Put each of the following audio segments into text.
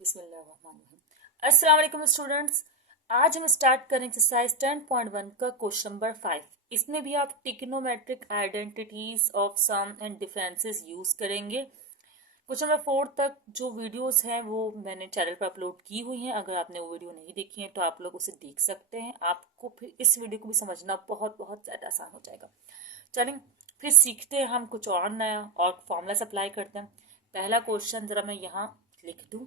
अस्सलाम वालेकुम स्टूडेंट्स। आज हम स्टार्ट करें एक्सरसाइज 10.1 का क्वेश्चन नंबर 5। इसमें भी आप trigonometric identities of sum and differences use करेंगे। क्वेश्चन नंबर 4 तक जो वीडियोस हैं वो मैंने चैनल पर अपलोड की हुई हैं। अगर आपने वो वीडियो नहीं देखी है तो आप लोग उसे देख सकते हैं। आपको फिर इस वीडियो को भी समझना बहुत बहुत ज़्यादा आसान हो जाएगा। चलें फिर सीखते हैं हम कुछ और नया और फॉर्मूला अप्लाई करते हैं। पहला क्वेश्चन ज़रा मैं यहाँ लिख दूँ।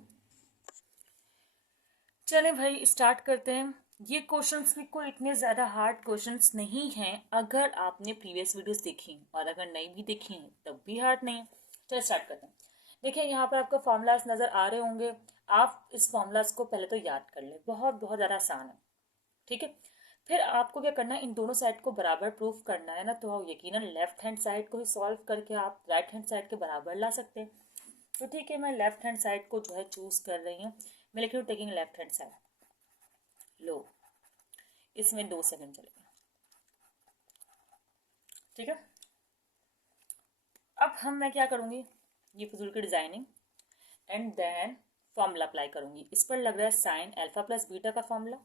चले भाई स्टार्ट करते हैं। ये क्वेश्चंस भी कोई इतने ज़्यादा हार्ड क्वेश्चंस नहीं हैं अगर आपने प्रीवियस वीडियोस देखी और अगर नहीं भी देखी हैं तब भी हार्ड नहीं है। चलो स्टार्ट करते हैं। देखिए यहाँ पर आपको फॉर्मूलाज नज़र आ रहे होंगे। आप इस फॉर्मूलाज को पहले तो याद कर लें, बहुत बहुत ज़्यादा आसान है। ठीक है, फिर आपको क्या करना है, इन दोनों साइड को बराबर प्रूफ करना है ना, तो यकीनन लेफ्ट हैंड साइड को ही सॉल्व करके आप राइट हैंड साइड के बराबर ला सकते हैं। तो ठीक है, मैं लेफ्ट हैंड साइड को जो है चूज कर रही हूँ। मैं लिख रही हूँ टेकिंग लेफ्ट हैंड साइड। लो, इसमें 2 सेकंड चलेगा। ठीक है, अब मैं क्या करूँगी, ये फिजूल की designing and then formula apply करूँगी। इस पर लग रहा है साइन अल्फा प्लस बीटा का फॉर्मूला।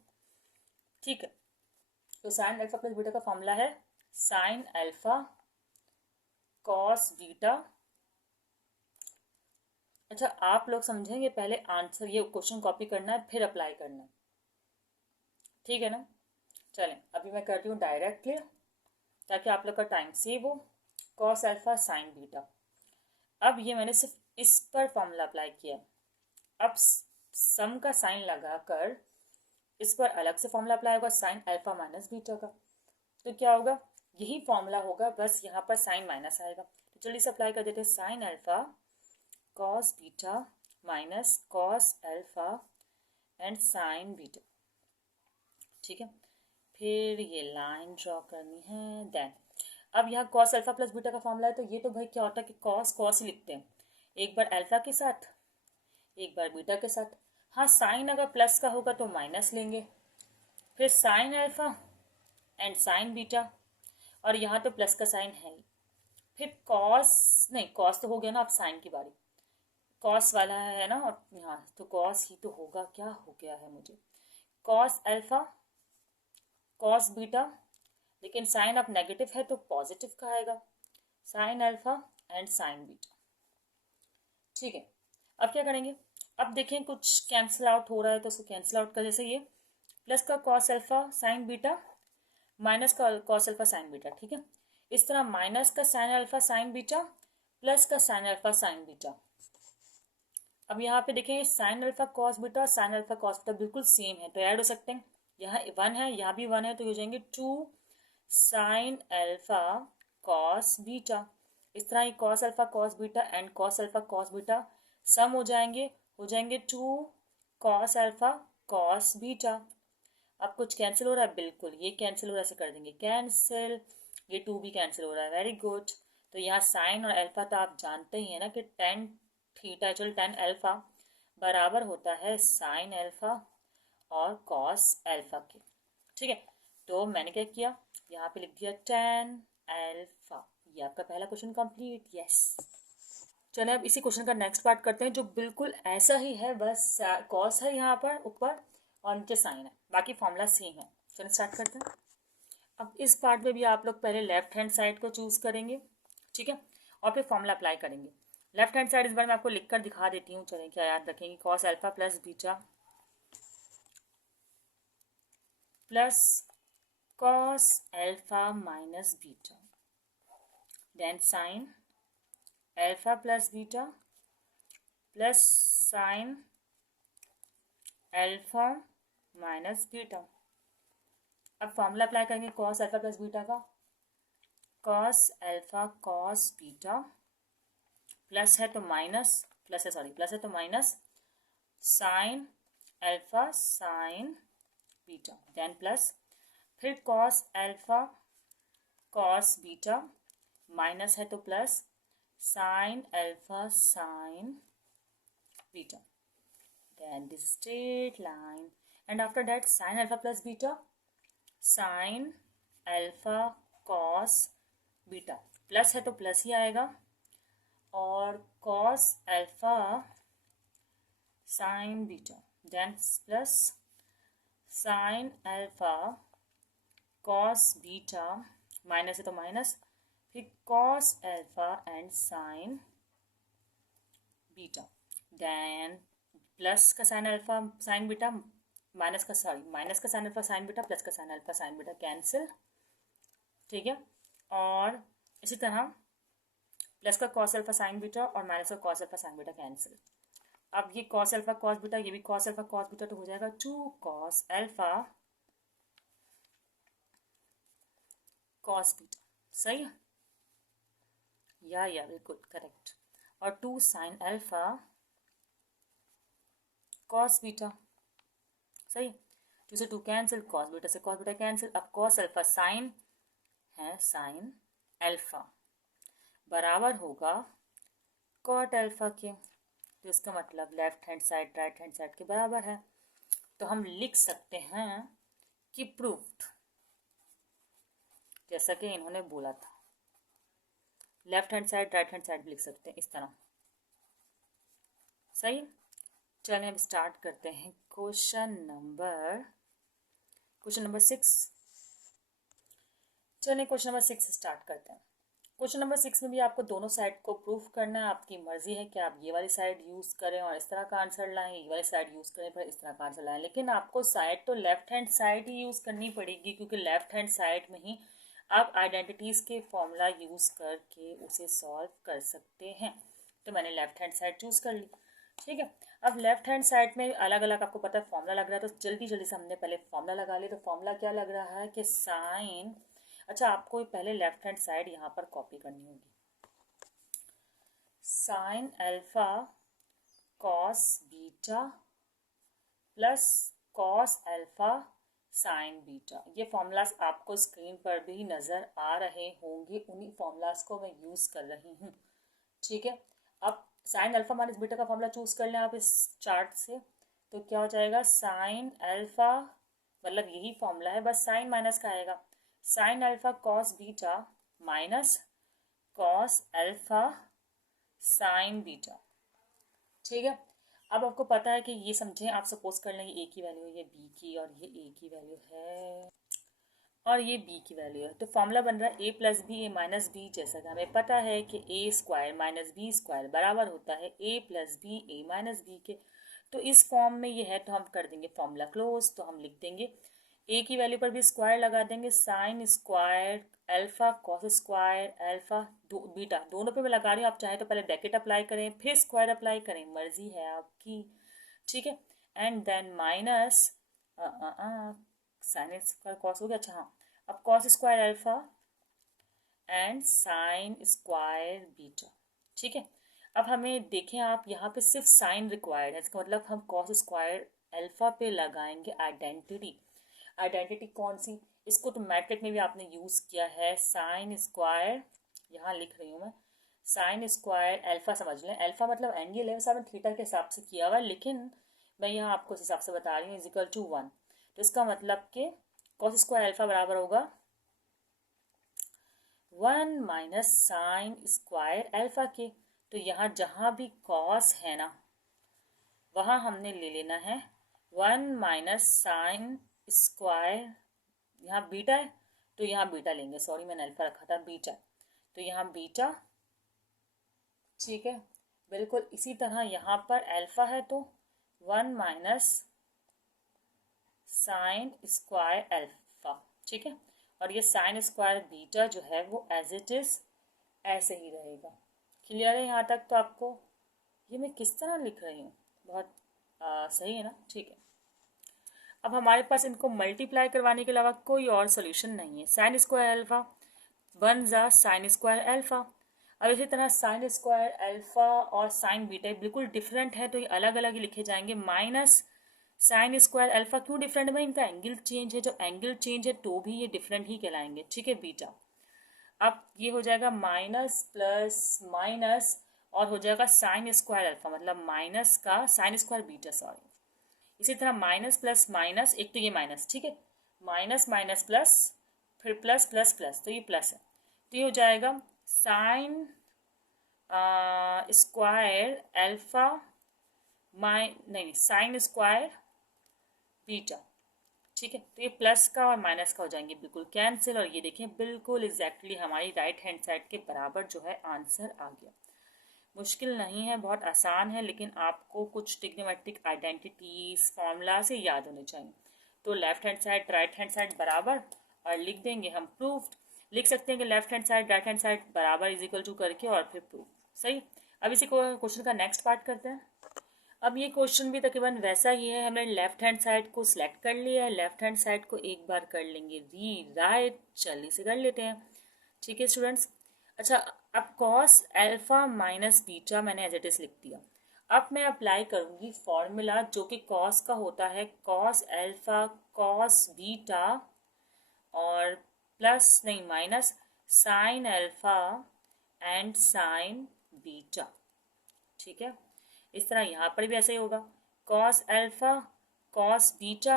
ठीक है, तो साइन अल्फा प्लस बीटा का फॉर्मूला है साइन अल्फा कॉस बीटा। अच्छा, आप लोग समझेंगे, पहले आंसर ये क्वेश्चन कॉपी करना है फिर अप्लाई करना है। ठीक है ना। चलें अभी मैं करती हूँ डायरेक्टली ताकि आप लोग का टाइम सेव हो। Cos alpha sine beta. अब ये मैंने सिर्फ इस पर फॉर्मूला अप्लाई किया। अब सम का साइन लगाकर इस पर अलग से फॉर्मूला अप्लाई होगा साइन अल्फा माइनस बीटा का। तो क्या होगा, यही फॉर्मूला होगा, बस यहाँ पर साइन माइनस आएगा। तो जल्दी से अप्लाई कर देते हैं। Sign alpha cos beta minus cos alpha and sine beta. ठीक है, फिर ये लाइन ड्रॉ करनी है। देन अब यहाँ कॉस अल्फा प्लस बीटा का फॉर्मूला है, तो ये तो भाई क्या होता है कि कॉस कॉस ही लिखते हैं, एक बार अल्फा के साथ एक बार बीटा के साथ। हाँ, साइन अगर प्लस का होगा तो माइनस लेंगे, फिर sign alpha and sine beta, और यहाँ तो प्लस का साइन है ही। फिर कॉस, नहीं कॉस तो हो गया ना, अब साइन की बारी। कॉस वाला है ना, और यहाँ तो कॉस ही तो होगा। क्या हो गया है मुझे, कॉस अल्फा कॉस बीटा, लेकिन साइन अब नेगेटिव है तो पॉजिटिव का आएगा, sign alpha and sine beta. ठीक है, अब क्या करेंगे, अब देखें कुछ कैंसिल आउट हो रहा है तो उसको कैंसिल आउट कर, जैसे ये प्लस का cos alpha sine beta minus का कॉस अल्फा साइन बीटा। ठीक है, इस तरह माइनस का sine alpha sine beta plus का साइन अल्फा साइन बीटा। अब यहाँ पे देखें sign alpha cos beta sine alpha cos beta बिल्कुल सेम है तो ऐड हो सकते हैं। यहाँ 1 है, यहाँ भी 1 है, तो हो जाएंगे 2 साइन अल्फा कॉस बीटा। इस तरह ही cos alpha cos beta and cos alpha cos beta sum हो जाएंगे 2 कॉस अल्फा कॉस बीटा। अब कुछ कैंसिल हो रहा है, बिल्कुल ये कैंसिल हो रहा है, ऐसे कर देंगे कैंसिल, ये 2 भी कैंसिल हो रहा है, वेरी गुड। तो यहाँ साइन और अल्फा तो आप जानते ही है ना कि टेन थीटा चल टेन अल्फा बराबर होता है साइन अल्फा और कॉस अल्फा के। ठीक है, तो मैंने क्या किया, यहाँ पे लिख दिया टेन अल्फा। ये आपका पहला क्वेश्चन कंप्लीट। यस, चलिए अब इसी क्वेश्चन का नेक्स्ट पार्ट करते हैं जो बिल्कुल ऐसा ही है, बस कॉस है यहाँ पर ऊपर और नीचे साइन है, बाकी फॉर्मूला सेम है। चलिए स्टार्ट करते हैं। अब इस पार्ट में भी आप लोग पहले लेफ्ट हैंड साइड को चूज करेंगे। ठीक है, और फिर फॉर्मूला अप्लाई करेंगे। लेफ्ट हैंड साइड इस बार मैं आपको लिख कर दिखा देती हूँ। चलें क्या याद रखेंगे, cos alpha plus beta plus cos alpha minus beta, then sine alpha plus beta plus sine alpha minus beta. अब फॉर्मूला अप्लाई करेंगे कॉस अल्फा प्लस बीटा का, cos alpha cos beta plus है तो माइनस, प्लस है sorry plus है तो minus sine alpha sine beta, then plus, फिर cos alpha cos beta minus है तो plus sine alpha sine beta, then this straight line and after that sin alpha plus beta sin alpha cos beta, plus है तो plus ही आएगा, और cos alpha sine beta, then plus sine alpha cos beta, minus है तो minus, फिर cos alpha and sine beta, then plus का sine alpha sine beta, minus का sine alpha sine beta, plus का sine alpha sine beta cancel, ठीक है। और इसी तरह प्लस का कॉस अल्फा साइन बीटा और माइनस का cos alpha sine beta cancel. अब ये कॉस अल्फा कॉस बीटा, ये भी कॉस अल्फा कॉस बीटा, तो हो जाएगा 2 कॉस अल्फा कॉस बीटा, सही है या बिल्कुल करेक्ट। और 2 साइन अल्फा कॉस बीटा, सही। 2 से 2 कैंसिल, कॉस बीटा से कॉस बीटा कैंसिल। अब कॉस अल्फा साइन है साइन अल्फा बराबर होगा कॉट अल्फा के, तो इसका मतलब left hand side right hand side के बराबर है। तो हम लिख सकते हैं कि प्रूव्ड, जैसा कि इन्होंने बोला था। Left hand side right hand side भी लिख सकते हैं इस तरह, सही। चलिए अब स्टार्ट करते हैं क्वेश्चन नंबर 6। चलिए क्वेश्चन नंबर 6 स्टार्ट करते हैं। क्वेश्चन नंबर 6 में भी आपको दोनों साइड को प्रूफ करना है। आपकी मर्जी है कि आप ये वाली साइड यूज़ करें और इस तरह का आंसर लाएं, ये वाली साइड यूज़ करें फिर इस तरह का आंसर लाएं, लेकिन आपको साइड तो लेफ्ट हैंड साइड ही यूज़ करनी पड़ेगी, क्योंकि लेफ्ट हैंड साइड में ही आप आइडेंटिटीज़ के फॉर्मूला यूज़ करके उसे सॉल्व कर सकते हैं। तो मैंने लेफ्ट हैंड साइड चूज़ कर ली, ठीक है। अब लेफ्ट हैंड साइड में अलग अलग आपको पता है फॉर्मूला लग रहा है, तो जल्दी जल्दी से हमने पहले फॉर्मूला लगा लिया। तो फॉर्मूला क्या लग रहा है कि साइन, अच्छा आपको पहले लेफ्ट हैंड साइड यहाँ पर कॉपी करनी होगी। Sign alpha cos beta plus cos alpha sine beta, ये फॉर्मूलाज आपको स्क्रीन पर भी नज़र आ रहे होंगे, उन्हीं फॉर्मूलाज को मैं यूज़ कर रही हूँ, ठीक है। अब साइन अल्फा माइनस बीटा का फॉर्मूला चूज़ कर लें आप इस चार्ट से, तो क्या हो जाएगा साइन अल्फा, मतलब यही फॉर्मूला है बस साइन माइनस का आएगा, sign alpha cos beta minus cos alpha sine beta, ठीक है। अब आपको पता है कि ये समझें, आप सपोज कर लें ये ए की वैल्यू है, ये बी की, और ये ए की वैल्यू है और ये बी की वैल्यू है। तो फॉर्मूला बन रहा है ए plus B A minus B, जैसा कि हमें पता है कि ए स्क्वायर माइनस बी स्क्वायर बराबर होता है ए plus B A minus B के। तो इस फॉर्म में ये है, तो हम कर देंगे फॉर्मूला क्लोज। तो हम लिख देंगे ए की वैल्यू पर भी स्क्वायर लगा देंगे, sign square alpha cos square alpha beta, दोनों पे मैं लगा रही हूँ, आप चाहे तो पहले ब्रैकेट अप्लाई करें फिर स्क्वायर अप्लाई करें, मर्जी है आपकी, ठीक है। And then minus sine square cos हो गया, अच्छा हाँ, अब cos square alpha and sine square beta, ठीक है। अब हमें देखें आप यहाँ पे सिर्फ साइन रिक्वायर्ड है, इसका मतलब हम कॉस स्क्वायर अल्फा पे लगाएंगे आइडेंटिटी। आइडेंटिटी कौन सी, इसको तो मैट्रिक में भी आपने यूज़ किया है, साइन स्क्वायर, यहाँ लिख रही हूँ मैं, साइन स्क्वायर अल्फा समझ लें, अल्फा मतलब एंगल है, वैसे आपने थीटा के हिसाब से किया हुआ है, लेकिन मैं यहाँ आपको इस हिसाब से बता रही हूँ, इजिकल टू 1। तो इसका मतलब कि कॉस स्क्वायर अल्फा बराबर होगा 1 माइनस साइन स्क्वायर अल्फा के। तो यहाँ जहाँ भी कॉस है ना, वहाँ हमने ले लेना है 1 माइनस साइन स्क्वायर, यहाँ बीटा है तो यहाँ बीटा लेंगे, सॉरी मैंने अल्फा रखा था बीटा, तो यहाँ बीटा, ठीक है। बिल्कुल इसी तरह यहाँ पर अल्फा है तो 1 माइनस साइन स्क्वायर अल्फा, ठीक है। और ये साइन स्क्वायर बीटा जो है वो एज इट इज ऐसे ही रहेगा। क्लियर है यहाँ तक? तो आपको ये मैं किस तरह लिख रही हूँ, बहुत सही है ना, ठीक है। अब हमारे पास इनको मल्टीप्लाई करवाने के अलावा कोई और सोल्यूशन नहीं है। साइन स्क्वायर अल्फा 1 जा साइन स्क्वायर अल्फा। अब इसी तरह साइन स्क्वायर अल्फा और साइन बीटा बिल्कुल डिफरेंट है, तो ये अलग अलग ही लिखे जाएंगे। माइनस साइन स्क्वायर अल्फा क्यों डिफरेंट है? इनका एंगल चेंज है, जब एंगल चेंज है तो भी ये डिफरेंट ही कहलाएंगे, ठीक है बीटा। अब ये हो जाएगा माइनस प्लस माइनस और हो जाएगा साइन स्क्वायर अल्फा, मतलब माइनस का साइन स्क्वायर बीटा, सॉरी। इसी तरह माइनस प्लस माइनस, एक तो ये माइनस, ठीक है, माइनस माइनस प्लस, फिर प्लस प्लस प्लस, तो ये प्लस है, तो ये हो जाएगा साइन स्क्वायर अल्फा नहीं साइन स्क्वायर बीटा, ठीक है। तो ये प्लस का और माइनस का हो जाएंगे बिल्कुल कैंसिल, और ये देखें बिल्कुल एग्जैक्टली हमारी राइट हैंड साइड के बराबर जो है आंसर आ गया। मुश्किल नहीं है, बहुत आसान है, लेकिन आपको कुछ ट्रिग्नोमेट्रिक आइडेंटिटीज फॉर्मूला से याद होने चाहिए। तो left hand side right hand side बराबर, और लिख देंगे हम प्रूफ्ड। लिख सकते हैं कि left hand side right hand side बराबर इज इक्वल टू करके और फिर प्रूफ। सही। अब इसी क्वेश्चन का नेक्स्ट पार्ट करते हैं। अब ये क्वेश्चन भी तकरीबन वैसा ही है। हमने लेफ्ट हैंड साइड को सिलेक्ट कर लिया है, लेफ्ट हैंड साइड को एक बार कर लेंगे री राइट, जल्दी से कर लेते हैं। ठीक है स्टूडेंट्स। अच्छा, अब कॉस अल्फा माइनस बीटा मैंने एज इट इज लिख दिया। अब मैं अप्लाई करूंगी फॉर्मूला जो कि कॉस का होता है, कॉस अल्फा कॉस बीटा और प्लस नहीं minus sine alpha and sine beta. ठीक है, इस तरह यहाँ पर भी ऐसे ही होगा, कॉस अल्फा कॉस बीटा,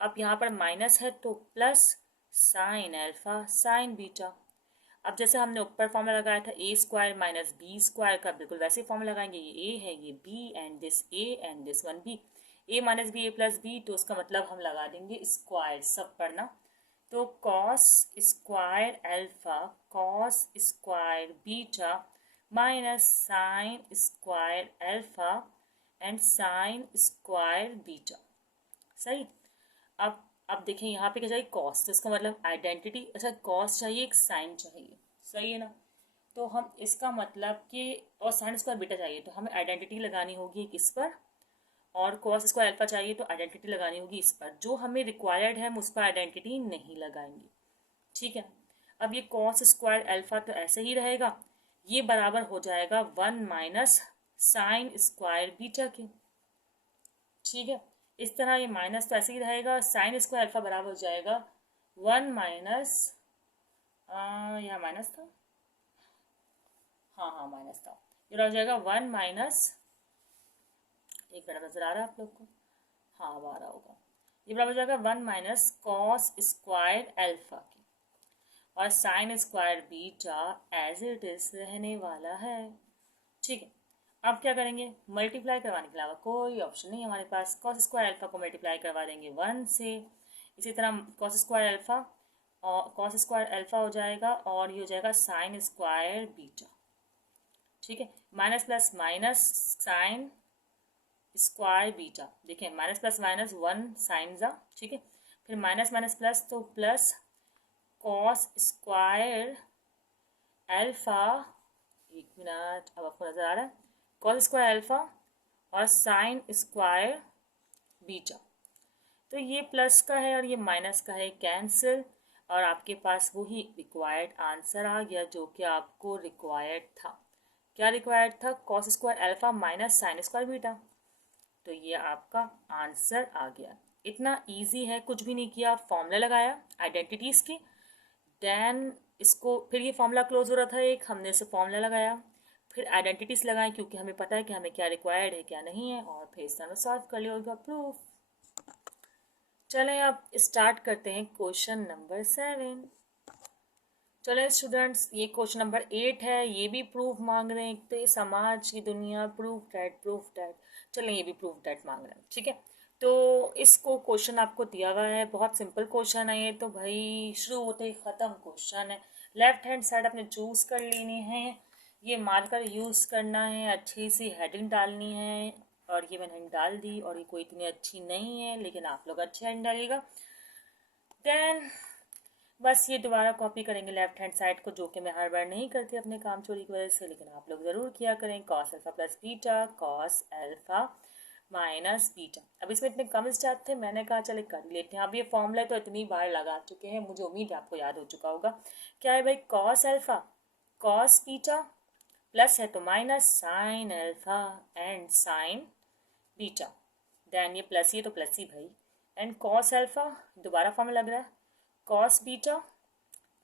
अब यहाँ पर माइनस है तो plus sine alpha sine beta. अब जैसे हमने ऊपर फॉर्मूला लगाया था A square minus B square का, बिल्कुल वैसे फॉर्मूला लगाएंगे। ये ए है, ये B, and this A and this one B. A minus B A plus B, तो उसका मतलब हम लगा देंगे स्क्वायर, सब पढ़ना। तो cos square alpha cos square beta minus sine square alpha and sine square beta. सही। अब देखें यहाँ पे क्या चाहिए, कॉस, तो इसका मतलब आइडेंटिटी। अच्छा, कॉस चाहिए, एक साइन चाहिए, सही है ना। तो हम इसका मतलब कि, और साइन स्क्वायर बीटा चाहिए तो हमें आइडेंटिटी लगानी होगी एक इस पर, और कॉस स्क्वायर अल्फा चाहिए तो आइडेंटिटी लगानी होगी इस पर। जो हमें रिक्वायर्ड है हम उस पर आइडेंटिटी नहीं लगाएंगे। ठीक है। अब ये कॉस स्क्वायर अल्फा तो ऐसे ही रहेगा, ये बराबर हो जाएगा 1 माइनस साइन स्क्वायर बीटा के। ठीक है, इस तरह ये माइनस तो ऐसे ही रहेगा, साइन स्क्वायर अल्फा बराबर हो जाएगा 1 माइनस, यहाँ माइनस था, हाँ माइनस था, ये हो जाएगा 1 माइनस, एक मिनट नजर आ रहा है आप लोग को, हाँ अब आ रहा होगा, ये बराबर हो जाएगा 1 माइनस कॉस स्क्वायर अल्फा की, और sine square beta as it is रहने वाला है। ठीक है, अब क्या करेंगे, मल्टीप्लाई करवाने के अलावा कोई ऑप्शन नहीं हमारे पास। कॉस स्क्वायर अल्फा को मल्टीप्लाई करवा देंगे 1 से, इसी तरह कॉस स्क्वायर अल्फा और कॉस स्क्वायर अल्फा हो जाएगा, और ये हो जाएगा साइन स्क्वायर बीटा। ठीक है, minus plus minus sine square beta, देखिए माइनस प्लस माइनस 1 साइन जा, ठीक है, फिर माइनस माइनस प्लस तो प्लस कॉस स्क्वायर अल्फा, एक मिनट अब आपको नजर आ रहा है, कॉस स्क्वायर अल्फा और साइन स्क्वायर बीटा। तो ये प्लस का है और ये माइनस का है, कैंसिल, और आपके पास वही रिक्वायर्ड आंसर आ गया जो कि आपको रिक्वायर्ड था। क्या रिक्वायर्ड था, cos square alpha minus sine square beta. तो ये आपका आंसर आ गया। इतना इजी है, कुछ भी नहीं किया, फॉर्मूला लगाया आइडेंटिटीज की, देन इसको फिर ये फॉर्मूला क्लोज हो रहा था एक, हमने इसे फॉर्मूला लगाया, फिर आइडेंटिटीज लगाएं क्योंकि हमें पता है कि हमें क्या रिक्वायर्ड है क्या नहीं है, और फिर इस तरह सॉल्व कर लिया होगा प्रूफ। चलें अब स्टार्ट करते हैं क्वेश्चन नंबर 7। चलें स्टूडेंट्स, ये क्वेश्चन नंबर 8 है, ये भी प्रूफ मांग रहे हैं। एक तो ये समाज की दुनिया, प्रूफ डैट, चलें ये भी प्रूफ डैट मांग रहे हैं। ठीक है, तो इसको क्वेश्चन आपको दिया हुआ है, बहुत सिंपल क्वेश्चन है ये तो भाई, शुरू होते ही ख़त्म क्वेश्चन है। लेफ्ट हैंड साइड अपने चूज़ कर लेनी है, ये मार्कर यूज़ करना है, अच्छी सी हेडिंग डालनी है, और ये मैंने डाल दी, और ये कोई इतनी अच्छी नहीं है लेकिन आप लोग अच्छी हेडिंग डालिएगा। देन बस ये दोबारा कॉपी करेंगे लेफ्ट हैंड साइड को, जो कि मैं हर बार नहीं करती अपने काम चोरी की वजह से, लेकिन आप लोग ज़रूर किया करें। Cos alpha plus beta cos alpha minus beta. अब इसमें इतने कम स्टेप थे, मैंने कहा चले कर लेते हैं। अब ये फॉर्मूला तो इतनी बार लगा चुके हैं, मुझे उम्मीद है आपको याद हो चुका होगा। क्या है भाई, cos alpha cos beta, plus है तो minus sine alpha and sine beta, then ये प्लस ही है तो प्लस ही भाई, एंड कॉस अल्फा, दोबारा फॉर्मूला लग रहा है, कॉस बीटा,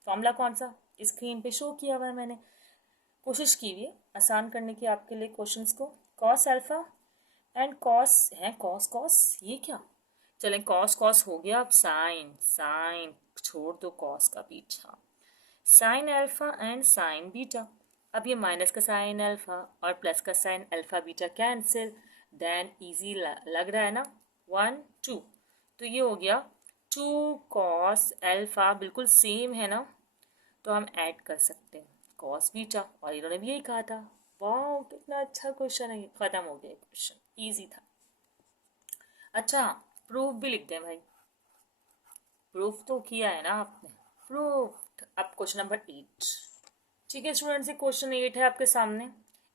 फॉर्मूला कौन सा स्क्रीन पे शो किया हुआ है, मैंने कोशिश की हुई है आसान करने की आपके लिए क्वेश्चंस को। कॉस अल्फा एंड कॉस है, कॉस कॉस ये क्या, चलें कॉस कॉस हो गया, अब साइन साइन छोड़ दो कॉस का पीछा, sine alpha and sine beta. अब ये माइनस का साइन अल्फा और प्लस का sine alpha beta cancel, then easy लग रहा है ना, 1 2, तो ये हो गया 2 cos अल्फा, बिल्कुल सेम है ना, तो हम ऐड कर सकते हैं cos बीटा, और इन्होंने भी यही कहा था। वाह कितना अच्छा क्वेश्चन है, खत्म हो गया क्वेश्चन, इजी था। अच्छा प्रूफ भी लिख दें भाई, प्रूफ तो किया है ना आपने, प्रूफ। अब क्वेश्चन नंबर 8, ठीक है स्टूडेंट्स, ये क्वेश्चन 8 है आपके सामने।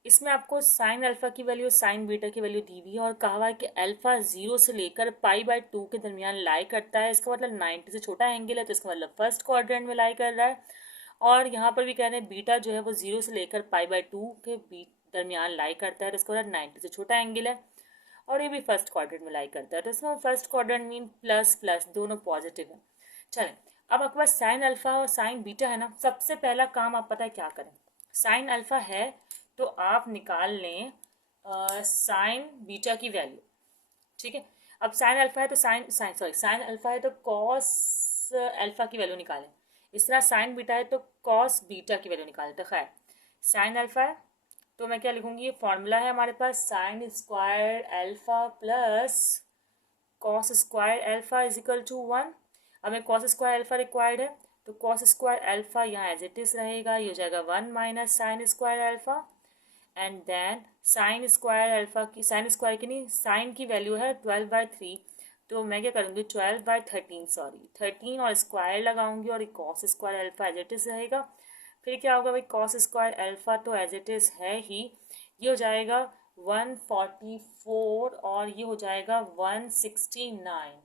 इसमें आपको साइन अल्फा की वैल्यू, साइन बीटा की वैल्यू दी हुई है, और कहा हुआ है कि अल्फा 0 से लेकर π/2 के दरमियान लाई करता है। इसका मतलब 90 से छोटा एंगल है, तो इसका मतलब फर्स्ट क्वाड्रेंट में लाई कर रहा है। और यहाँ पर भी कह रहे हैं बीटा जो है वो 0 से लेकर π/2 के दरमियान लाई करता है, तो इसका मतलब 90 से छोटा एंगल है, और ये भी फर्स्ट क्वाड्रेंट में लाई करता है। तो इसमें first quadrant mean plus plus दोनों पॉजिटिव है। चलें, अब आपके पास साइन अल्फा और साइन बीटा है ना, सबसे पहला काम आप पता है क्या करें, साइन अल्फा है तो आप निकाल लें साइन बीटा की वैल्यू, ठीक है। अब साइन अल्फा है तो साइन अल्फा है तो कॉस अल्फा की वैल्यू निकालें। इस तरह साइन बीटा है तो कॉस बीटा की वैल्यू निकालें। तो खैर साइन अल्फा है तो मैं क्या लिखूंगी, ये फॉर्मूला है हमारे पास, sine square alpha plus cos square alpha is equal to 1। हमें कॉस स्क्वायर अल्फा रिक्वायर्ड है, तो कॉस स्क्वायर अल्फा यहाँ एज इट इज रहेगा, ये हो जाएगा 1 minus sine square alpha, and then sine square alpha की, साइन स्क्वायर की नहीं, साइन की वैल्यू है 12/3, तो मैं क्या करूँगी 12/13, सॉरी 13 और स्क्वायर लगाऊंगी, और cos square alpha as it is रहेगा। फिर क्या होगा भाई, कॉस स्क्वायर अल्फा तो एज इट इज है ही, ये हो जाएगा 144 और ये हो जाएगा 169,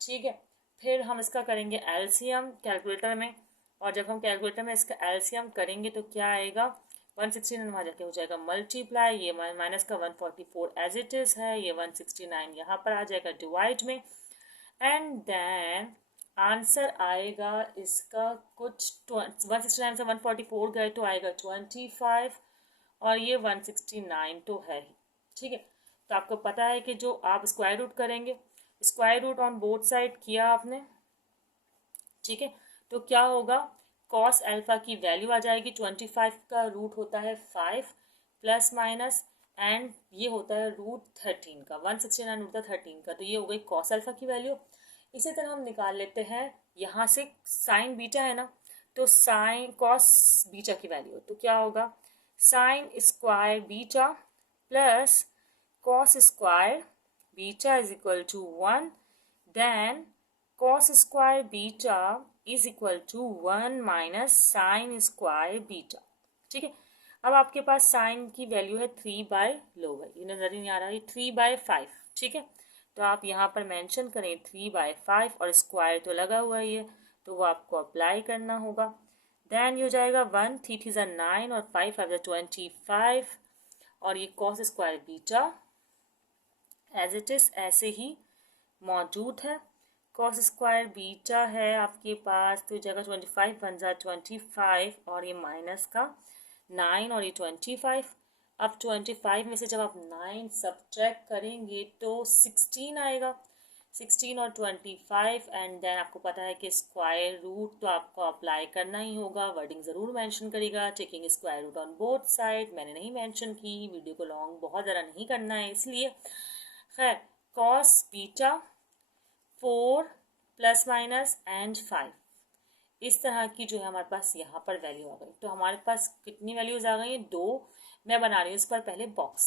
ठीक है। फिर हम इसका करेंगे एलसीएम कैलकुलेटर में, और जब हम कैलकुलेटर में इसका एलसीएम करेंगे तो क्या आएगा, 169 वहाँ जाके हो जाएगा मल्टीप्लाई, ये माइनस का 144 एज इट इज है, ये 169 यहाँ पर आ जाएगा डिवाइड में, एंड देन आंसर आएगा इसका कुछ 169 से 144 गए तो आएगा 25, और ये 169 तो है ही, ठीक है। तो आपको पता है कि जो आप स्क्वायर रूट करेंगे, square root on both side किया आपने, ठीक है, तो क्या होगा, कॉस अल्फा की वैल्यू आ जाएगी, 25 का रूट होता है 5 प्लस माइनस, एंड ये होता है रूट 13 का, 169 रूट 13 का, तो ये हो गई कॉस अल्फा की वैल्यू। इसी तरह हम निकाल लेते हैं यहाँ से साइन बीटा है ना, तो साइन कॉस बीटा की वैल्यू, तो क्या होगा, sine square beta plus cos square beta is equal to 1, then cos square beta is equal to 1 minus sine square beta, ठीक है। अब आपके पास साइन की वैल्यू है 3/, लो भाई ये नजर ही नहीं आ रहा, ये 3/5, ठीक है। तो आप यहाँ पर मेंशन करें 3/5, और स्क्वायर तो लगा हुआ है ये, तो वो आपको अप्लाई करना होगा। देन ये हो जाएगा 1 3 3 9 और 5 5 25, और ये cos square beta as it is ऐसे ही मौजूद है। कॉस स्क्वायर बीटा है आपके पास, तो जगह 25 बन जाए 25, और ये माइनस का 9 और ये 25। अब 25 में से जब आप 9 सब्ट्रैक्ट करेंगे तो 16 आएगा, 16 और 25, एंड देन आपको पता है कि स्क्वायर रूट तो आपको अप्लाई करना ही होगा, वर्डिंग ज़रूर मेंशन करिएगा, taking square root on both side, मैंने नहीं मेंशन की, वीडियो को लॉन्ग बहुत ज़्यादा नहीं करना है इसलिए। खैर cos beta 4 plus minus and 5, इस तरह की जो है हमारे पास यहाँ पर वैल्यू आ गई। तो हमारे पास कितनी वैल्यूज आ गई हैं, 2। मैं बना रही हूँ इस पर पहले बॉक्स।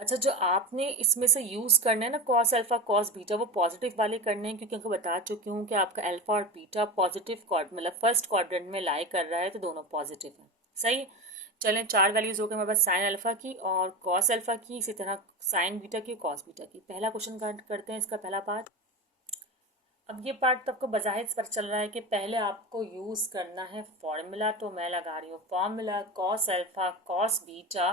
अच्छा जो आपने इसमें से यूज़ करना है ना कॉस अल्फा कॉस बीटा, वो पॉजिटिव वाले करने हैं, क्योंकि आपको बता चुकी हूँ कि आपका अल्फा और बीटा पॉजिटिव मतलब फर्स्ट क्वाड्रेंट में लाई कर रहा है, तो दोनों पॉजिटिव हैं, सही। चलें 4 वैल्यूज हो गए हमारे पास, साइन अल्फा की और कॉस अल्फा की, इसी तरह साइन बीटा की, कॉस बीटा की। पहला क्वेश्चन करते हैं, इसका पहला पार्ट। अब ये पार्ट तो आपको बज़ाहिर पता चल रहा है कि पहले आपको यूज़ करना है फॉर्मूला, तो मैं लगा रही हूँ formula cos alpha cos beta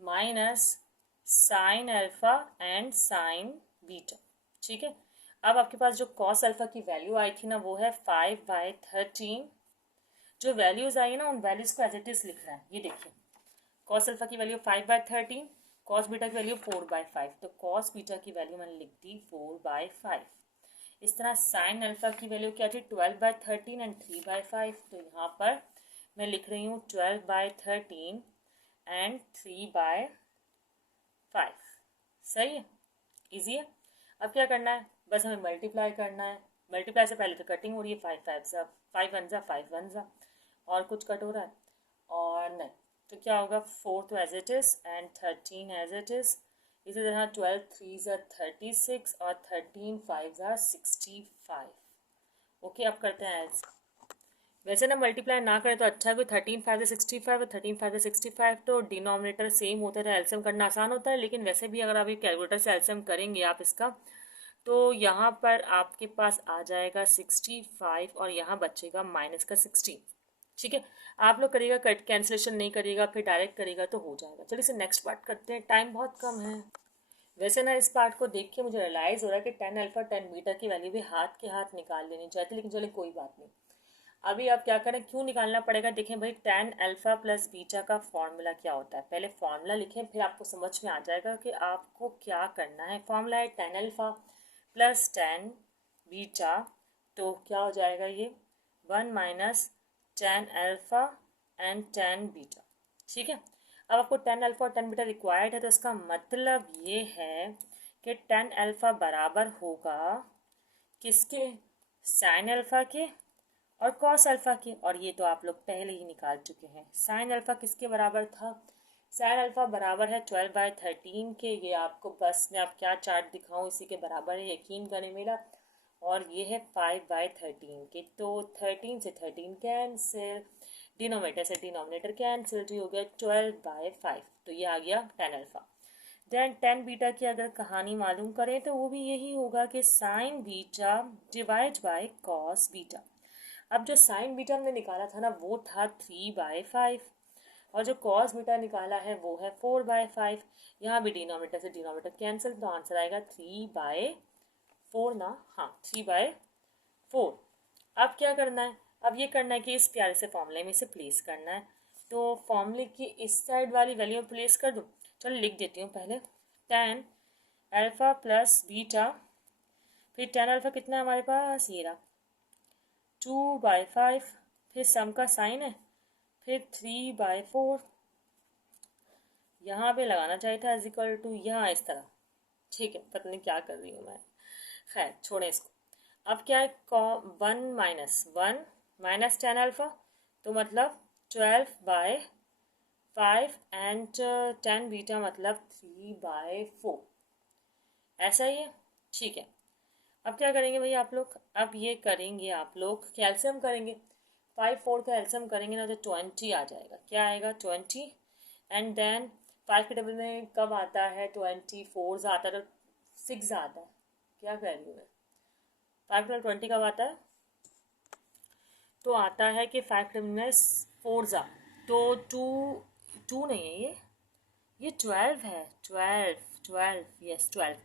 minus sine alpha and sine beta, ठीक है। अब आपके पास जो कॉस अल्फा की वैल्यू आई थी ना, वो है 5/13। जो वैल्यूज़ आई है ना, उन वैल्यूज़ को एज इट इज़ लिखना है। ये देखिए कॉस अल्फा की वैल्यू 5/13, कॉस बीटा की वैल्यू 4/5, तो कॉस बीटा की वैल्यू मैंने लिख दी 4/5। इस तरह साइन अल्फा की वैल्यू क्या थी, 12/13 एंड 3/5, तो यहाँ पर मैं लिख रही हूँ 12/13 एंड 3/5, सही है, इजी है। अब क्या करना है, बस हमें मल्टीप्लाई करना है। मल्टीप्लाई से पहले तो कटिंग हो रही है, 5 5 ज़ा 5 1 ज़ा 5 1 ज़ा, और कुछ कट हो रहा है और नहीं, तो क्या होगा, 4 तो as it is and 13 as it is. इसी तरह 12 3 ज़ा 36 और 13 5 ज़ा 65। ओके, अब करते हैं एज। वैसे ना मल्टीप्लाई ना करें तो अच्छा है, कोई 13 5 से 65 और 13 5 से 65 तो डिनोमिनेटर सेम होता है, एल्सियम करना आसान होता है। लेकिन वैसे भी अगर आप ये कैलकुलेटर से एल्सियम करेंगे आप इसका, तो यहाँ पर आपके पास आ जाएगा 65 और यहाँ बचेगा माइनस का 16। ठीक है, आप लोग करिएगा, कट कैंसिलेशन नहीं करिएगा, फिर डायरेक्ट करिएगा तो हो जाएगा। चलिए इसे नेक्स्ट पार्ट करते हैं, टाइम बहुत कम है। वैसे ना इस पार्ट को देख के मुझे रियलाइज़ हो रहा है कि 10 अल्फा 10 बीटा की वैल्यू भी हाथ के हाथ निकाल लेनी चाहिए, लेकिन चलिए कोई बात नहीं। अभी आप क्या करें, क्यों निकालना पड़ेगा, देखें भाई 10 अल्फा प्लस बीटा का फॉर्मूला क्या होता है। पहले फॉर्मूला लिखें, फिर आपको समझ में आ जाएगा कि आपको क्या करना है। फॉर्मूला है 10 अल्फा प्लस 10 बीटा, तो क्या हो जाएगा ये 1 माइनस 10 अल्फा एंड 10 बीटा। ठीक है, अब आपको 10 अल्फा और 10 बीटा रिक्वायर्ड है, तो इसका मतलब ये है कि 10 अल्फा बराबर होगा किसके, साइन अल्फा के और कॉस अल्फा के। और ये तो आप लोग पहले ही निकाल चुके हैं। साइन अल्फा किसके बराबर था, साइन अल्फा बराबर है 12/13 के। ये आपको बस मैं आप क्या चार्ट दिखाऊं, इसी के बराबर है, यकीन करें मेरा। और ये है 5/13 के, तो 13 से 13 कैंसिल, डिनोमिनेटर से डिनोमिनेटर कैंसिल, तो हो गया 12/5, तो ये आ गया 10 अल्फा। देन 10 बीटा की अगर कहानी मालूम करें तो वो भी यही होगा कि sign beta divide by cos beta. अब जो साइन बीटा हमने निकाला था ना वो था 3/5, और जो कॉस बीटा निकाला है वो है 4/5। यहाँ भी डिनोमिनेटर से डिनोमिनेटर कैंसिल, तो आंसर आएगा 3/4 ना, हाँ 3/4। अब क्या करना है, अब ये करना है कि इस प्यारे से फॉर्मूले में इसे प्लेस करना है। तो फॉर्मूले की इस साइड वाली वैल्यू में प्लेस कर दूँ, चलो लिख देती हूँ पहले 10 अल्फा प्लस बीटा, फिर 10 अल्फा कितना है हमारे पास, ये रहा 2/5, फिर सम का साइन है, फिर 3/4, यहाँ पे लगाना चाहिए था इज इक्वल टू, यहाँ इस तरह। ठीक है, पता नहीं क्या कर रही हूँ मैं, खैर छोड़ें इसको। अब क्या है, 1 माइनस 10 अल्फा, तो मतलब 12/5 एंड 10 बीटा मतलब 3/4, ऐसा ही है। ठीक है, अब क्या करेंगे भाई आप लोग, अब ये करेंगे आप लोग कैल्शियम करेंगे। 5 4 का एल्शियम करेंगे ना तो 20 आ जाएगा। क्या आएगा 20, एंड देन 5 के डबल में कब आता है 24 आता है, तो 6 आता है। क्या कह रही हूँ मैं, 5 के 20 कब आता है, तो आता है कि 5 के डबल में 4 तो 2 नहीं है, ये 12 है, 12 यस 12,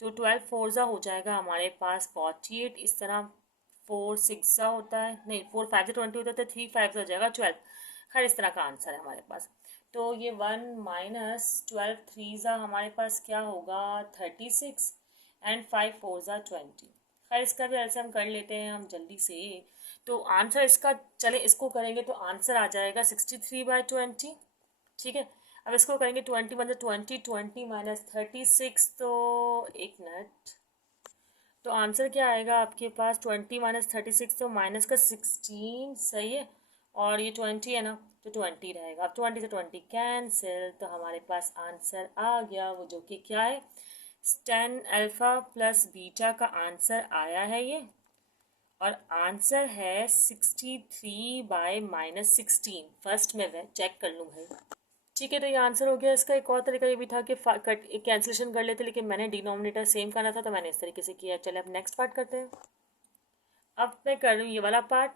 तो 12 4 हो जाएगा हमारे पास 48। इस तरह 4 6 होता है, नहीं 4 5 से 20 होता है, तो 3 5 हो जाएगा 12। खैर इस तरह का आंसर है हमारे पास। तो ये 1 माइनस 12 3 हमारे पास क्या होगा 36, एंड 5 4 20। खैर इसका भी एल्सियम कर लेते हैं हम जल्दी से। तो आंसर इसका, चले इसको करेंगे तो आंसर आ जाएगा 63/20। ठीक है, अब इसको करेंगे 20 मतलब 20 माइनस 36, तो एक मिनट, तो आंसर क्या आएगा आपके पास 20 माइनस 36, तो माइनस का 16, सही है। और ये 20 है ना, तो 20 रहेगा। अब 20 से 20 कैंसिल, तो हमारे पास आंसर आ गया वो, जो कि क्या है 10 अल्फा प्लस बीटा का आंसर आया है ये, और आंसर है 63/-16। फर्स्ट में मैं चेक कर लूँ भाई। ठीक है, तो ये आंसर हो गया। इसका एक और तरीका ये भी था कि कैंसिलेशन कर लेते, लेकिन मैंने डिनोमिनेटर सेम करना था तो मैंने इस तरीके से किया। चले अब नेक्स्ट पार्ट करते हैं। अब मैं कर रही हूँ ये वाला पार्ट।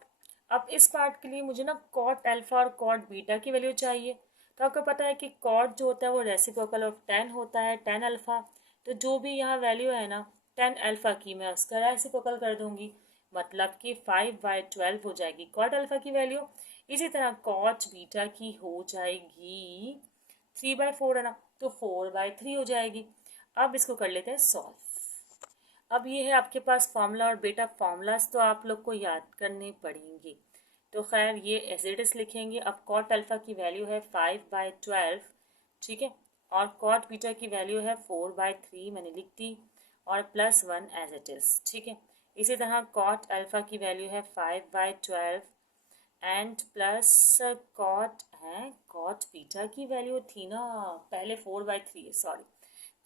अब इस पार्ट के लिए मुझे ना कॉट अल्फा और कॉट बीटा की वैल्यू चाहिए। तो आपको पता है कि कॉट जो होता है वो रेसिप्रोकल ऑफ 10 होता है 10 अल्फा, तो जो भी यहाँ वैल्यू है ना 10 अल्फा की, मैं उसका रेसिप्रोकल कर दूंगी, मतलब कि 5/12 हो जाएगी कॉट अल्फा की वैल्यू। इसी तरह कॉट बीटा की हो जाएगी 3/4 है ना, तो 4/3 हो जाएगी। अब इसको कर लेते हैं सॉल्व। अब ये है आपके पास फॉर्मूला, और बेटा फॉर्मूलाज तो आप लोग को याद करने पड़ेंगे। तो खैर ये एज इट इज लिखेंगे। अब कॉट अल्फा की वैल्यू है 5/12, ठीक है, और कॉट बीटा की वैल्यू है 4/3 मैंने लिख दी और +1 एज इट इज़, ठीक है। इसी तरह कॉट अल्फ़ा की वैल्यू है 5/12 एंड प्लस कॉट बीटा की वैल्यू थी ना पहले 4/3 है, सॉरी,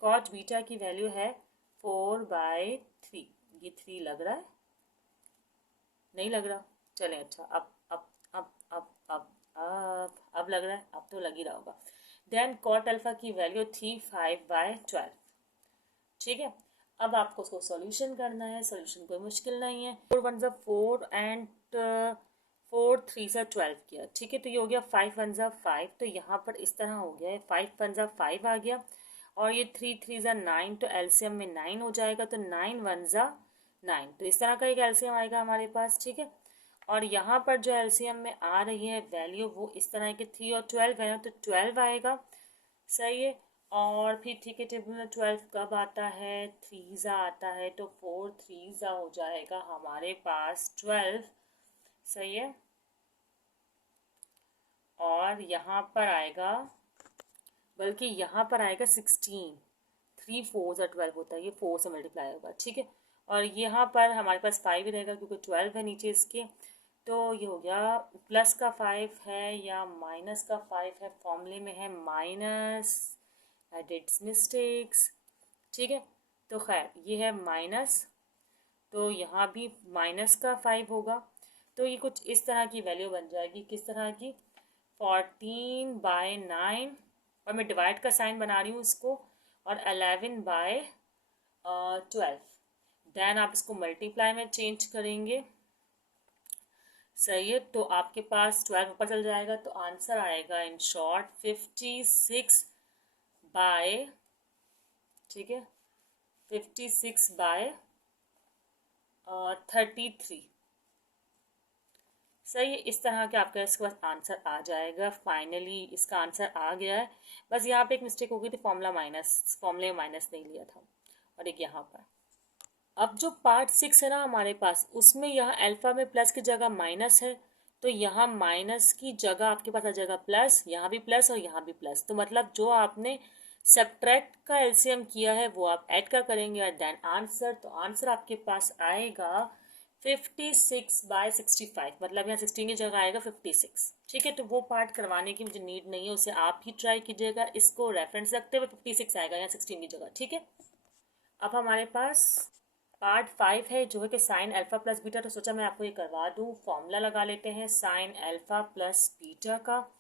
कॉट बीटा की वैल्यू है 4/3। ये 3 लग रहा है, नहीं लग रहा, चलें अच्छा, अब लग रहा है, अब तो लग ही रहा होगा। देन कॉट अल्फा की वैल्यू थी 5/12, ठीक है। अब आपको उसको सॉल्यूशन करना है, सॉल्यूशन कोई मुश्किल नहीं है। 4 1 ज़ा 4 एंड 4 3 ज़ा 12 किया, ठीक है। तो ये हो गया 5 1 ज़ा 5, तो यहाँ पर इस तरह हो गया है 5 1 ज़ा 5 आ गया और ये 3 3 ज़ा 9, तो एलसीएम में 9 हो जाएगा, तो 9 1 ज़ा 9, तो इस तरह का एक एलसीएम आएगा हमारे पास, ठीक है। और यहाँ पर जो एलसीएम में आ रही है वैल्यू वो इस तरह के 3 और 12 है, तो 12 आएगा, सही है। और फिर ठीक है, टेबल में 12 कब आता है, 3 ज़ा आता है, तो 4 3 ज़ा हो जाएगा हमारे पास 12, सही है। और यहाँ पर आएगा, बल्कि यहाँ पर आएगा 16, 3 4 ज़ा 12 होता है, ये 4 से मल्टीप्लाई होगा, ठीक है। और यहाँ पर हमारे पास 5 ही रहेगा क्योंकि 12 है नीचे इसके, तो ये हो गया प्लस का 5 है या माइनस का 5 है, फॉर्मूले में है माइनस, आई डिड मिस्टेक्स, ठीक है। तो खैर ये है माइनस, तो यहाँ भी माइनस का 5 होगा, तो ये कुछ इस तरह की वैल्यू बन जाएगी, किस तरह की, 14/9, और मैं डिवाइड का साइन बना रही हूँ इसको, और 11/12, देन आप इसको मल्टीप्लाई में चेंज करेंगे, सही है। तो आपके पास 12 ऊपर चल जाएगा, तो आंसर आएगा इन शॉर्ट 56 बाय, ठीक है, 56/33, सही है। इस तरह के आपका इसके पास आंसर आ जाएगा। फाइनली इसका आंसर आ गया है, बस यहाँ पे एक मिस्टेक हो गई थी, फॉर्मूले में माइनस नहीं लिया था, और एक यहाँ पर। अब जो पार्ट 6 है ना हमारे पास, उसमें यहाँ अल्फा में प्लस की जगह माइनस है, तो यहाँ माइनस की जगह आपके पास आ जाएगा प्लस, यहाँ भी प्लस और यहाँ भी प्लस, तो मतलब जो आपने सब्ट्रैक्ट का एलसीएम किया है वो आप ऐड का करेंगे और देन आंसर, तो आंसर आपके पास आएगा 56/65, मतलब यहाँ 16 की जगह आएगा 56, ठीक है। तो वो पार्ट करवाने की मुझे नीड नहीं है, उसे आप ही ट्राई कीजिएगा, इसको रेफरेंस रखते हुए 56 आएगा यहाँ 16 की जगह, ठीक है। अब हमारे पास पार्ट 5 है जो है कि साइन अल्फा प्लस बीटा, तो सोचा मैं आपको ये करवा दूँ। फॉर्मूला लगा लेते हैं साइन अल्फा प्लस बीटा का,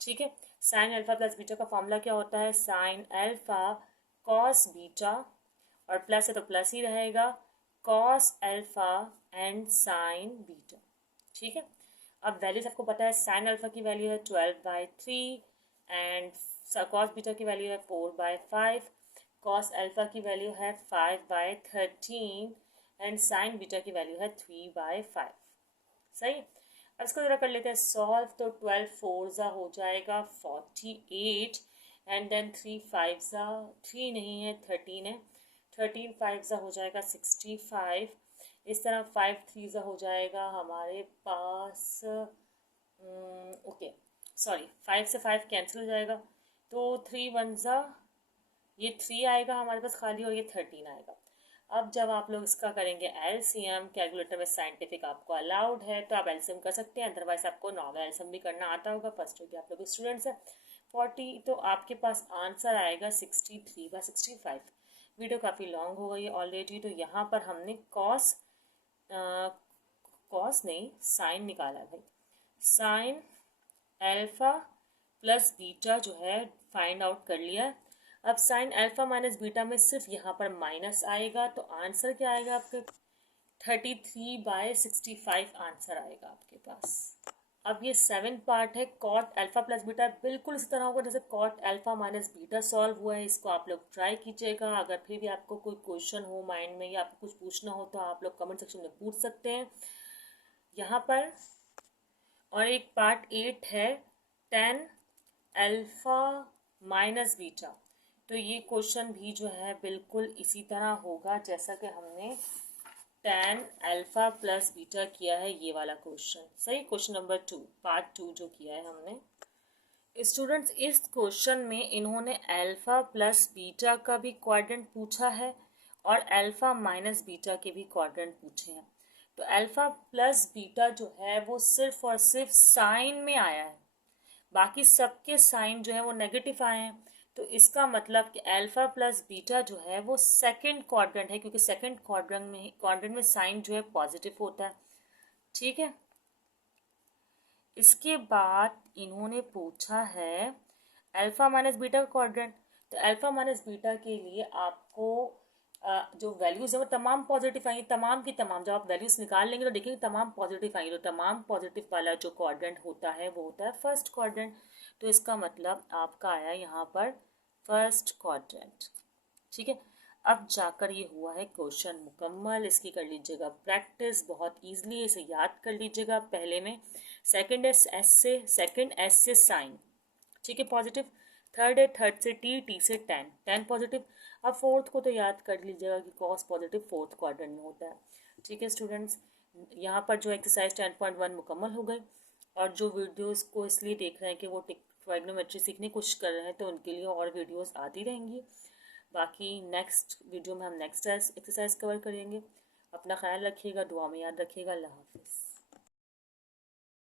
ठीक है। साइन अल्फा प्लस बीटा का फॉर्मूला क्या होता है, साइन अल्फा कॉस बीटा, और प्लस है तो प्लस ही रहेगा, cos alpha and sine beta, ठीक है। अब वैल्यूज आपको पता है, साइन अल्फा की वैल्यू है 12/3 एंड कॉस बीटा की वैल्यू है 4/5, कॉस अल्फा की वैल्यू है 5/13 एंड साइन बीटा की वैल्यू है 3/5, सही। अब इसको जरा कर लेते हैं सॉल्व, तो 12 4 ज़ा हो जाएगा 48 एंड देन 3 5 ज़ा, 3 नहीं है 13 है, 13 5 ज़ा हो जाएगा 65, इस तरह 5 3 ज़ा हो जाएगा हमारे पास, ओके सॉरी 5 से 5 कैंसिल हो जाएगा, तो 3 1 ज़ा, ये 3 आएगा हमारे पास खाली और ये 13 आएगा। अब जब आप लोग इसका करेंगे एलसीएम, कैलकुलेटर में साइंटिफिक आपको अलाउड है तो आप एलसीएम कर सकते हैं, अदरवाइज आपको नॉर्मल एलसीएम भी करना आता होगा, फर्स्ट होगी आप लोग स्टूडेंट्स हैं। 40, तो आपके पास आंसर आएगा 63/65। वीडियो काफ़ी लॉन्ग हो गई है ऑलरेडी, तो यहाँ पर हमने कॉस नहीं साइन निकाला है भाई, साइन अल्फा प्लस बीटा जो है फाइंड आउट कर लिया है। अब साइन अल्फा माइनस बीटा में सिर्फ यहाँ पर माइनस आएगा, तो आंसर क्या आएगा आपके 33/65 आंसर आएगा आपके पास। अब ये 7 पार्ट है, कॉट अल्फा प्लस बीटा बिल्कुल इसी तरह होगा जैसे cot alpha minus beta solve हुआ है, इसको आप लोग ट्राई कीजिएगा। अगर फिर भी आपको कोई क्वेश्चन हो माइंड में या आपको कुछ पूछना हो तो आप लोग कमेंट सेक्शन में पूछ सकते हैं यहाँ पर। और एक पार्ट 8 है 10 अल्फा माइनस बीटा, तो ये क्वेश्चन भी जो है बिल्कुल इसी तरह होगा जैसा कि हमने 10 अल्फा प्लस बीटा किया है, ये वाला क्वेश्चन, सही। क्वेश्चन नंबर 2 पार्ट 2 जो किया है हमने, स्टूडेंट्स, इस क्वेश्चन में इन्होंने अल्फा प्लस बीटा का भी क्वाड्रेंट पूछा है और अल्फा माइनस बीटा के भी क्वाड्रेंट पूछे हैं। तो अल्फा प्लस बीटा जो है वो सिर्फ और सिर्फ साइन में आया है, बाकी सबके साइन जो है वो नेगेटिव आए हैं। तो इसका मतलब कि अल्फा प्लस बीटा जो है वो सेकंड क्वाड्रेंट है, क्योंकि सेकंड क्वाड्रेंट में साइन जो है पॉजिटिव होता है। ठीक है, इसके बाद इन्होंने पूछा है अल्फा माइनस बीटा का क्वाड्रेंट। तो अल्फा माइनस बीटा के लिए आपको जो वैल्यूज है वो तमाम पॉजिटिव आएंगी, तमाम की तमाम। जब आप वैल्यूज निकाल लेंगे तो देखेंगे तमाम पॉजिटिव आएंगे। तो तमाम पॉजिटिव वाला जो क्वाड्रेंट होता है वो होता है फर्स्ट क्वाड्रेंट। तो इसका मतलब आपका आया यहाँ पर फर्स्ट क्वाड्रेंट। ठीक है, अब जाकर ये हुआ है क्वेश्चन मुकम्मल। इसकी कर लीजिएगा प्रैक्टिस, बहुत ईजिली इसे याद कर लीजिएगा। पहले में सेकंड एस से साइन, ठीक है, पॉजिटिव। थर्ड है, थर्ड से टी से टेन पॉजिटिव। अब फोर्थ को तो याद कर लीजिएगा कि कॉस पॉजिटिव फोर्थ क्वाड्रेंट में होता है। ठीक है स्टूडेंट्स, यहाँ पर जो एक्सरसाइज 10.1 मुकम्मल हो गई। और जो वीडियोस को इसलिए देख रहे हैं कि वो ट्राइग्नोमेट्री सीखने की कोशिश कर रहे हैं, तो उनके लिए और वीडियोस आती रहेंगी। बाकी नेक्स्ट वीडियो में हम नेक्स्ट एक्सरसाइज कवर करेंगे। अपना ख्याल रखिएगा, दुआ में याद रखिएगा। अल्लाह हाफिज़।